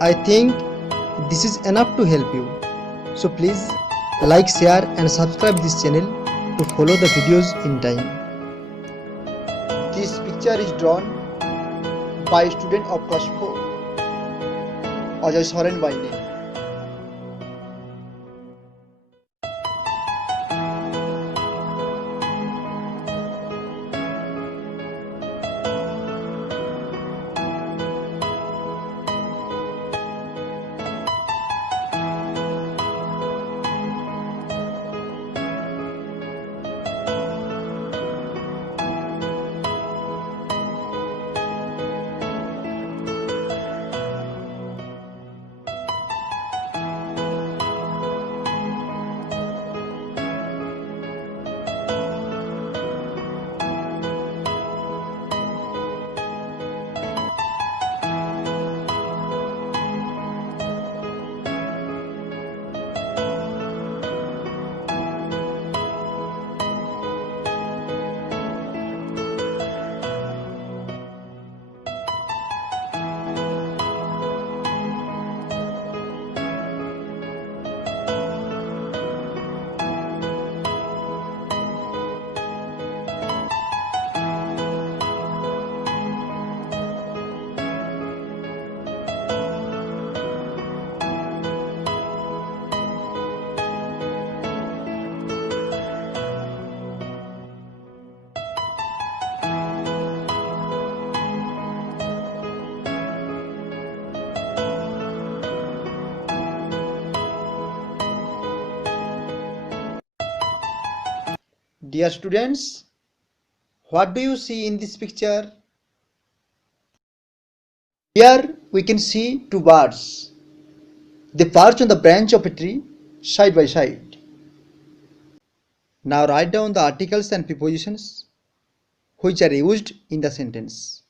I think this is enough to help you. So please like, share and subscribe this channel to follow the videos in time. This picture is drawn by a student of class 4, Ajoy Saren by name. Dear students, what do you see in this picture? Here we can see two birds. They perch on the branch of a tree side by side. Now write down the articles and prepositions which are used in the sentence.